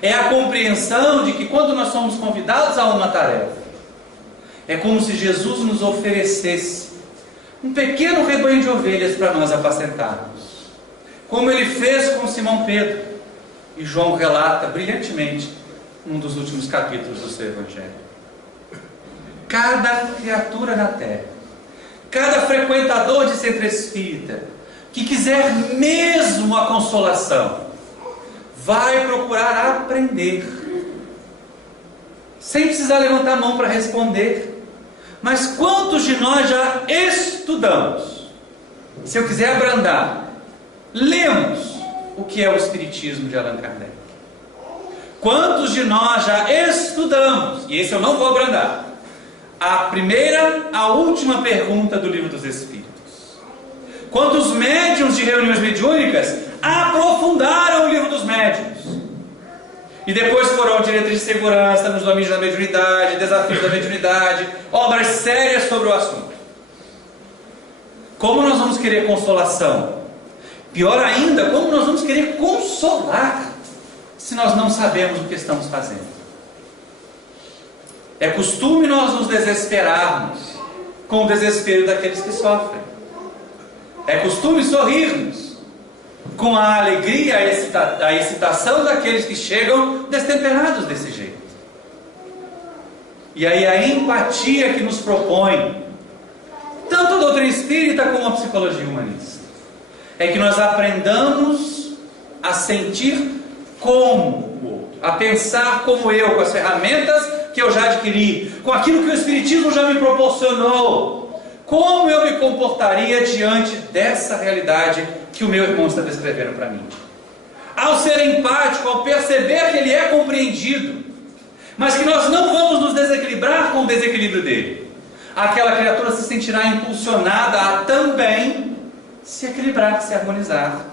É a compreensão de que quando nós somos convidados a uma tarefa, é como se Jesus nos oferecesse um pequeno rebanho de ovelhas para nós apacentarmos, como ele fez com Simão Pedro, e João relata brilhantemente num dos últimos capítulos do seu Evangelho. Cada criatura na terra, cada frequentador de centro espírita que quiser mesmo a consolação, vai procurar aprender, sem precisar levantar a mão para responder. Mas quantos de nós já estudamos? Se eu quiser abrandar, lemos o que é o Espiritismo de Allan Kardec. Quantos de nós já estudamos, e esse eu não vou abrandar, a primeira, a última pergunta do Livro dos Espíritos? Quantos médiuns de reuniões mediúnicas aprofundaram o Livro dos Médiuns? E depois foram diretrizes de segurança nos domínios da mediunidade, desafios da mediunidade, obras sérias sobre o assunto. Como nós vamos querer consolação? Pior ainda, como nós vamos querer consolar se nós não sabemos o que estamos fazendo? É costume nós nos desesperarmos com o desespero daqueles que sofrem. É costume sorrirmos com a alegria, a excitação daqueles que chegam destemperados desse jeito. E aí a empatia que nos propõe, tanto a doutrina espírita como a psicologia humanista, é que nós aprendamos a sentir como o outro, a pensar como eu, com as ferramentas que eu já adquiri, com aquilo que o Espiritismo já me proporcionou. Como eu me comportaria diante dessa realidade que o meu irmão está descrevendo para mim? Ao ser empático, ao perceber que ele é compreendido, mas que nós não vamos nos desequilibrar com o desequilíbrio dele, aquela criatura se sentirá impulsionada a também se equilibrar, se harmonizar.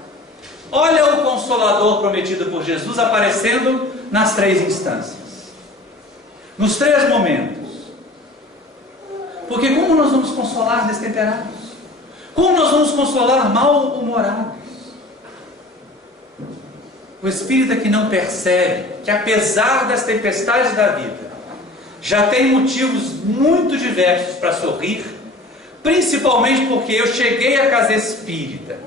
Olha o Consolador prometido por Jesus aparecendo nas 3 instâncias, nos 3 momentos. Porque como nós vamos consolar destemperados? Como nós vamos consolar mal-humorados? O espírita que não percebe que, apesar das tempestades da vida, já tem motivos muito diversos para sorrir, principalmente porque eu cheguei à casa espírita,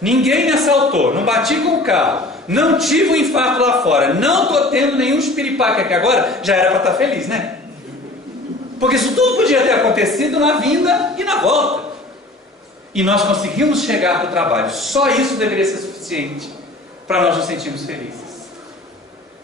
ninguém me assaltou, não bati com o carro, não tive um infarto lá fora, não estou tendo nenhum espiripaque aqui agora, já era para estar feliz, né? Porque isso tudo podia ter acontecido na vinda e na volta. E nós conseguimos chegar para o trabalho. Só isso deveria ser suficiente para nós nos sentirmos felizes.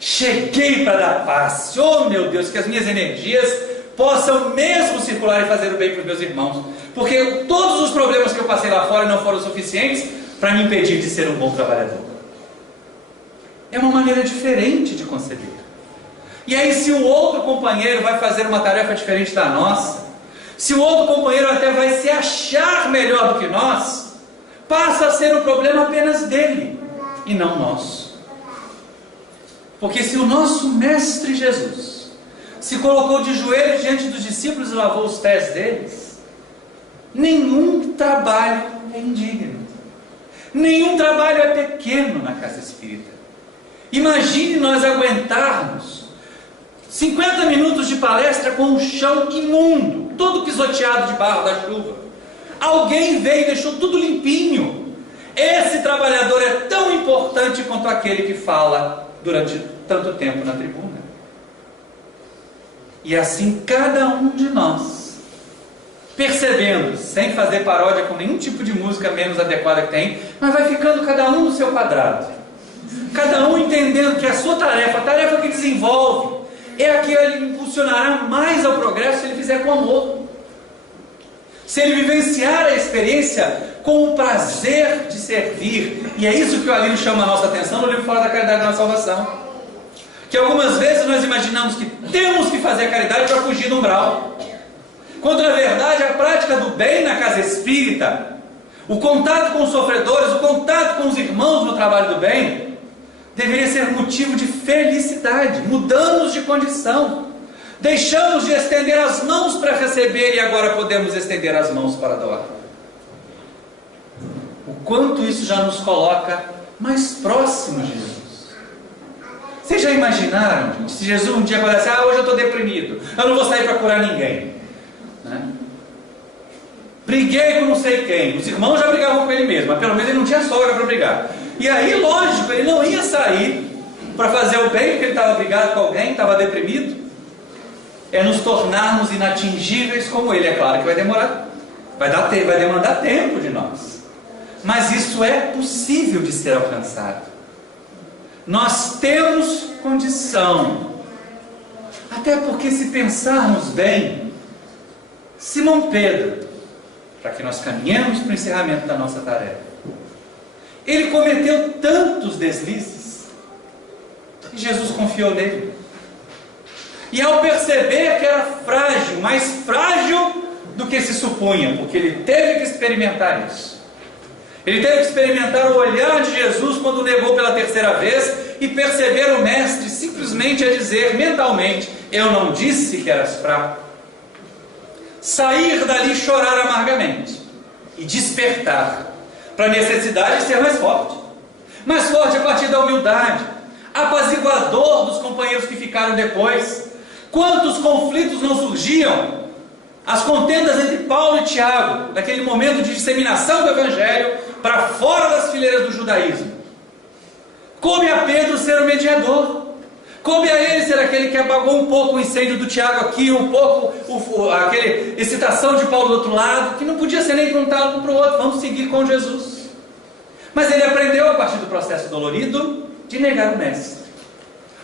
Cheguei para dar paz. Oh meu Deus, que as minhas energias possam mesmo circular e fazer o bem para os meus irmãos. Porque todos os problemas que eu passei lá fora não foram suficientes para me impedir de ser um bom trabalhador. É uma maneira diferente de conceber. E aí, se o outro companheiro vai fazer uma tarefa diferente da nossa, se o outro companheiro até vai se achar melhor do que nós, passa a ser um problema apenas dele e não nosso. Porque se o nosso Mestre Jesus se colocou de joelhos diante dos discípulos e lavou os pés deles, nenhum trabalho é indigno, nenhum trabalho é pequeno na casa espírita. Imagine nós aguentarmos 50 minutos de palestra com o chão imundo, todo pisoteado de barro da chuva. Alguém veio e deixou tudo limpinho. Esse trabalhador é tão importante quanto aquele que fala durante tanto tempo na tribuna. E assim cada um de nós, percebendo, sem fazer paródia com nenhum tipo de música menos adequada que tem, mas vai ficando cada um no seu quadrado, cada um entendendo que a sua tarefa, a tarefa que desenvolve, é a que ele impulsionará mais ao progresso se ele fizer com amor. Se ele vivenciar a experiência com o prazer de servir. E é isso que o Alírio chama a nossa atenção no livro Fora da Caridade na Salvação. Que algumas vezes nós imaginamos que temos que fazer a caridade para fugir do umbral. Quando na verdade a prática do bem na casa espírita, o contato com os sofredores, o contato com os irmãos no trabalho do bem, deveria ser motivo de felicidade. Mudamos de condição, deixamos de estender as mãos para receber e agora podemos estender as mãos para doar. O quanto isso já nos coloca mais próximos de Jesus. Vocês já imaginaram, gente, se Jesus um dia falasse: hoje eu estou deprimido, eu não vou sair para curar ninguém, né? Briguei com não sei quem. Os irmãos já brigavam com ele mesmo, mas pelo menos ele não tinha sogra para brigar. E aí, lógico, ele não ia sair para fazer o bem porque ele estava brigado com alguém, estava deprimido. É nos tornarmos inatingíveis como ele. É claro que vai demorar, vai demandar tempo de nós, mas isso é possível de ser alcançado. Nós temos condição, até porque, se pensarmos bem, Simão Pedro, para que nós caminhemos para o encerramento da nossa tarefa, ele cometeu tantos deslizes e Jesus confiou nele. E ao perceber que era frágil, mais frágil do que se supunha, porque ele teve que experimentar isso. Ele teve que experimentar o olhar de Jesus quando o negou pela terceira vez e perceber o mestre simplesmente a dizer mentalmente: eu não disse que eras fraco. Sair dali e chorar amargamente e despertar para a necessidade de ser mais forte a partir da humildade, apaziguador dos companheiros que ficaram depois. Quantos conflitos não surgiam as contendas entre Paulo e Tiago, naquele momento de disseminação do Evangelho para fora das fileiras do judaísmo. Coube a Pedro ser o mediador. Coube a ele ser aquele que apagou um pouco o incêndio do Tiago aqui, um pouco aquele excitação de Paulo do outro lado, que não podia ser nem para um lado para o outro. Vamos seguir com Jesus. Mas ele aprendeu a partir do processo dolorido de negar o mestre.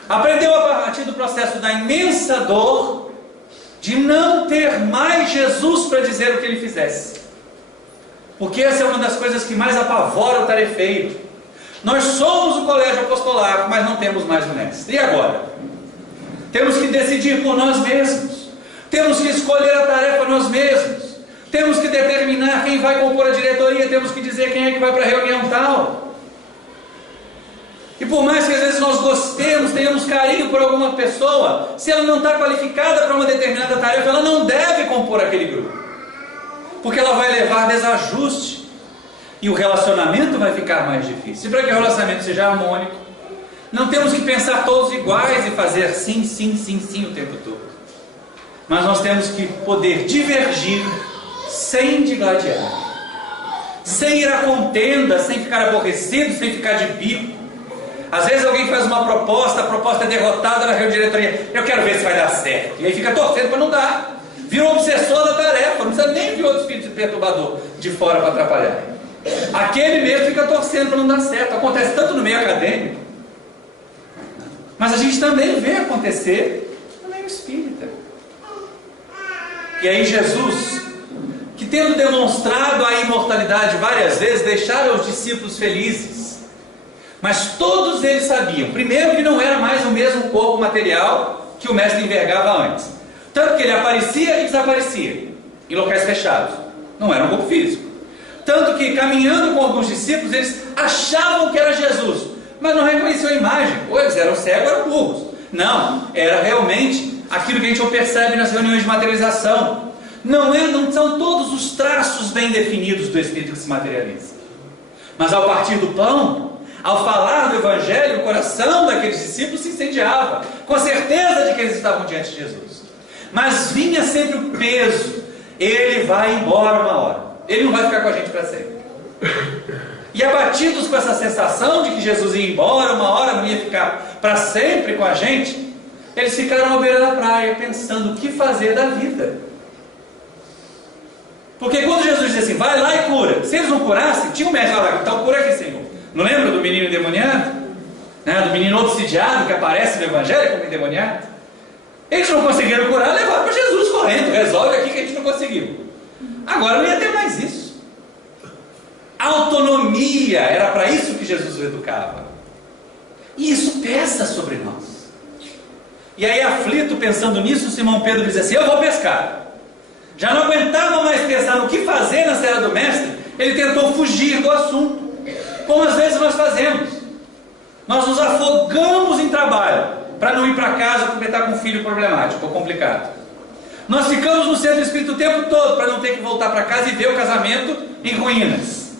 Aprendeu a partir do processo da imensa dor de não ter mais Jesus para dizer o que ele fizesse. Porque essa é uma das coisas que mais apavora o tarefeiro. Nós somos o colégio apostolar, mas não temos mais o mestre. E agora? Temos que decidir por nós mesmos. Temos que escolher a tarefa nós mesmos. Temos que determinar quem vai compor a diretoria. Temos que dizer quem é que vai para a reunião tal. E por mais que às vezes nós gostemos, tenhamos carinho por alguma pessoa, se ela não está qualificada para uma determinada tarefa, ela não deve compor aquele grupo. Porque ela vai levar desajuste. E o relacionamento vai ficar mais difícil. E para que o relacionamento seja harmônico, não temos que pensar todos iguais e fazer sim, sim, sim, sim o tempo todo. Mas nós temos que poder divergir sem digladiar. Sem ir à contenda, sem ficar aborrecido, sem ficar de bico. Às vezes alguém faz uma proposta, a proposta é derrotada na reunião de diretoria. Eu quero ver se vai dar certo. E aí fica torcendo para não dar. Vira um obsessor da tarefa. Não precisa nem vir outro espírito perturbador de fora para atrapalhar. Aquele mesmo fica torcendo para não dar certo. Acontece tanto no meio acadêmico, mas a gente também vê acontecer no meio espírita. E aí Jesus, que tendo demonstrado a imortalidade várias vezes, deixaram os discípulos felizes. Mas todos eles sabiam, primeiro, que não era mais o mesmo corpo material que o mestre envergava antes. Tanto que ele aparecia e desaparecia em locais fechados. Não era um corpo físico. Tanto que, caminhando com alguns discípulos, eles achavam que era Jesus, mas não reconheciam a imagem. Ou eles eram cegos ou eram burros. Não, era realmente aquilo que a gente percebe nas reuniões de materialização. Não são todos os traços bem definidos do Espírito que se materializa. Mas ao partir do pão, ao falar do Evangelho, o coração daqueles discípulos se incendiava, com a certeza de que eles estavam diante de Jesus. Mas vinha sempre o peso. Ele vai embora uma hora. Ele não vai ficar com a gente para sempre. E abatidos com essa sensação de que Jesus ia embora, uma hora não ia ficar para sempre com a gente, eles ficaram à beira da praia, pensando o que fazer da vida. Porque quando Jesus disse assim, vai lá e cura, se eles não curassem, tinha um mestre lá, então cura aqui, Senhor. Não lembra do menino endemoniado? Né? Do menino obsidiado que aparece no Evangelho como endemoniado? Eles não conseguiram curar, levaram para Jesus correndo, resolve aqui que a gente não conseguiu. Agora não ia ter mais isso. Autonomia, era para isso que Jesus o educava. E isso pesa sobre nós. E aí, aflito, pensando nisso, Simão Pedro diz assim, eu vou pescar. Já não aguentava mais pensar no que fazer na Serra do Mestre, ele tentou fugir do assunto. Como às vezes nós fazemos. Nós nos afogamos em trabalho, para não ir para casa porque está com um filho problemático ou complicado. Nós ficamos no centro espírita o tempo todo para não ter que voltar para casa e ver o casamento em ruínas.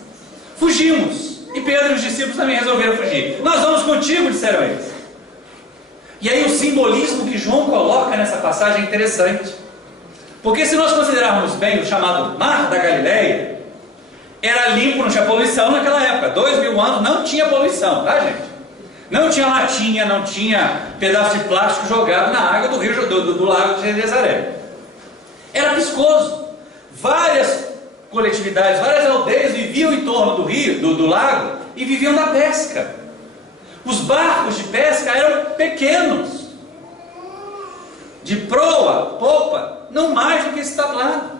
Fugimos. E Pedro e os discípulos também resolveram fugir. Nós vamos contigo, disseram eles. E aí o simbolismo que João coloca nessa passagem é interessante. Porque se nós considerarmos bem o chamado Mar da Galileia, era limpo, não tinha poluição naquela época. 2000 anos não tinha poluição, tá, gente? Não tinha latinha, não tinha pedaço de plástico jogado na água do rio do lago de Genezaré. Era piscoso. Várias coletividades, várias aldeias viviam em torno do rio, do lago, e viviam da pesca. Os barcos de pesca eram pequenos, de proa, popa, não mais do que esse tablado.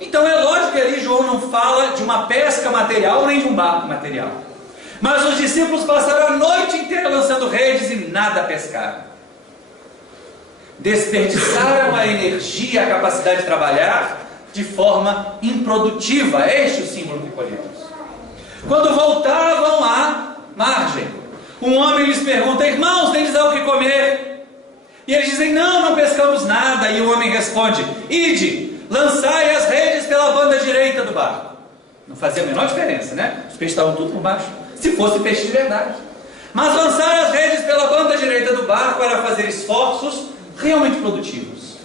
Então é lógico que ali João não fala de uma pesca material nem de um barco material. Mas os discípulos passaram a noite inteira lançando redes e nada pescaram. Desperdiçaram a energia, a capacidade de trabalhar de forma improdutiva. Este é o símbolo que colhemos. Quando voltavam à margem, um homem lhes pergunta, irmãos, tem-lhes algo que comer? E eles dizem, não pescamos nada. E o homem responde, ide, lançai as redes pela banda direita do barco. Não fazia a menor diferença, né? Os peixes estavam tudo por baixo, se fosse peixe de verdade. Mas lançar as redes pela banda direita do barco era fazer esforços realmente produtivos,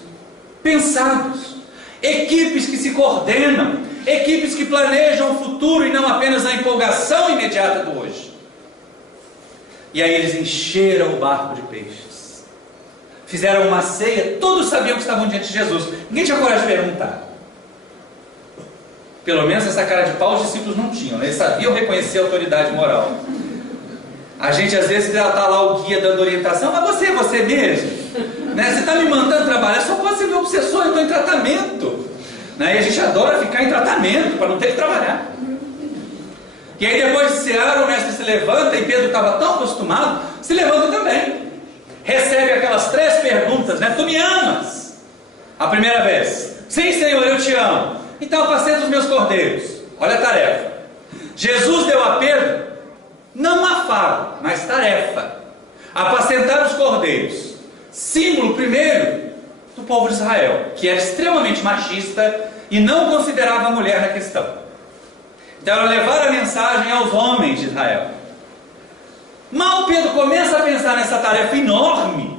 pensados. equipes que se coordenam, equipes que planejam o futuro e não apenas a empolgação imediata do hoje. E aí eles encheram o barco de peixes, fizeram uma ceia, todos sabiam que estavam diante de Jesus, ninguém tinha coragem de perguntar. Pelo menos essa cara de pau os discípulos não tinham, né? Eles sabiam reconhecer a autoridade moral. A gente às vezes está lá o guia dando orientação, mas você mesmo, né? Você está me mandando trabalhar, só pode ser meu obsessor, eu estou em tratamento, né? E a gente adora ficar em tratamento para não ter que trabalhar. E aí depois de cear, o mestre se levanta, e Pedro estava tão acostumado, se levanta também, recebe aquelas 3 perguntas, né? Tu me amas? A primeira vez, sim Senhor, eu te amo. Então apacenta os meus cordeiros. Olha a tarefa. Jesus deu a Pedro não afago, mas tarefa: apacentar os cordeiros. Símbolo primeiro do povo de Israel, que era extremamente machista e não considerava a mulher na questão. Então era levar a mensagem aos homens de Israel. Mal Pedro começa a pensar nessa tarefa enorme,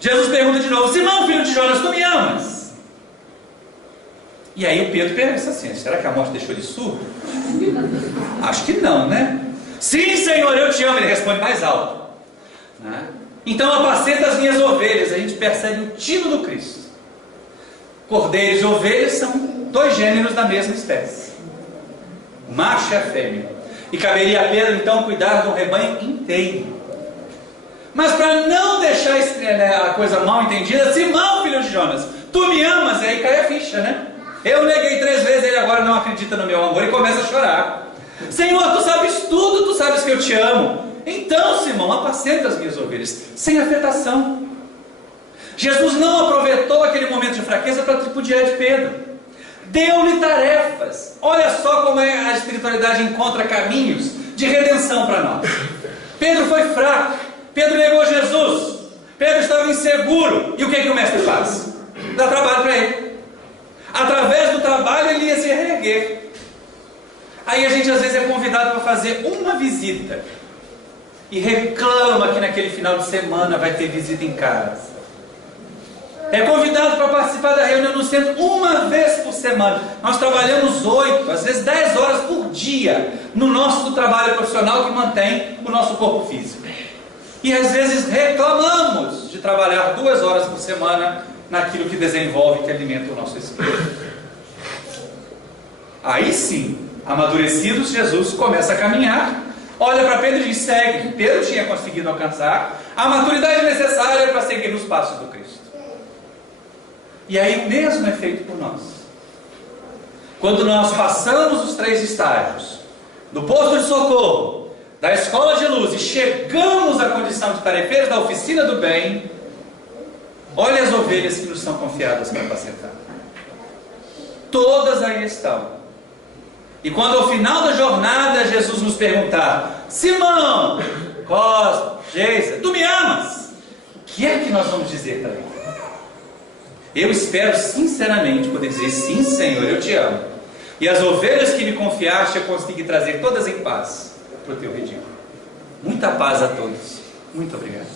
Jesus pergunta de novo: Simão, filho de Jonas, tu me amas? E aí o Pedro pensa assim: será que a morte deixou ele surdo? Acho que não, né? Sim, Senhor, eu te amo. Ele responde mais alto, né? Então apacenta as minhas ovelhas. A gente percebe o tino do Cristo. Cordeiros e ovelhas são 2 gêneros da mesma espécie, o macho e a fêmea. E caberia a Pedro então cuidar do rebanho inteiro. Mas para não deixar a coisa mal entendida: Simão, filho de Jonas, tu me amas? E aí cai a ficha, né? Eu neguei 3 vezes, ele agora não acredita no meu amor e começa a chorar. Senhor, tu sabes tudo, tu sabes que eu te amo. Então, Simão, apacenta as minhas ovelhas, sem afetação. Jesus não aproveitou aquele momento de fraqueza para tripudiar de Pedro. Deu-lhe tarefas. Olha só como a espiritualidade encontra caminhos de redenção para nós. Pedro foi fraco, Pedro negou Jesus, Pedro estava inseguro. E o que o mestre faz? Dá trabalho para ele. Através do trabalho ele ia se reerguer. Aí a gente às vezes é convidado para fazer uma visita e reclama que naquele final de semana vai ter visita em casa. É convidado para participar da reunião no centro uma vez por semana. Nós trabalhamos 8, às vezes 10 horas por dia no nosso trabalho profissional que mantém o nosso corpo físico. E às vezes reclamamos de trabalhar 2 horas por semana naquilo que desenvolve, que alimenta o nosso espírito. Aí sim, amadurecidos, Jesus começa a caminhar, olha para Pedro e diz: segue. Pedro tinha conseguido alcançar a maturidade necessária para seguir nos passos do Cristo. E aí o mesmo é feito por nós. Quando nós passamos os 3 estágios do posto de socorro, da escola de luz, e chegamos à condição de tarefeiros da oficina do bem, olha as ovelhas que nos são confiadas para apacentar. Todas aí estão. E quando ao final da jornada Jesus nos perguntar: Simão, Cosme, Geisa, tu me amas? O que é que nós vamos dizer para ele? Eu espero sinceramente poder dizer: sim, Senhor, eu te amo. E as ovelhas que me confiaste eu consegui trazer todas em paz para o teu redil. Muita paz a todos. Muito obrigado.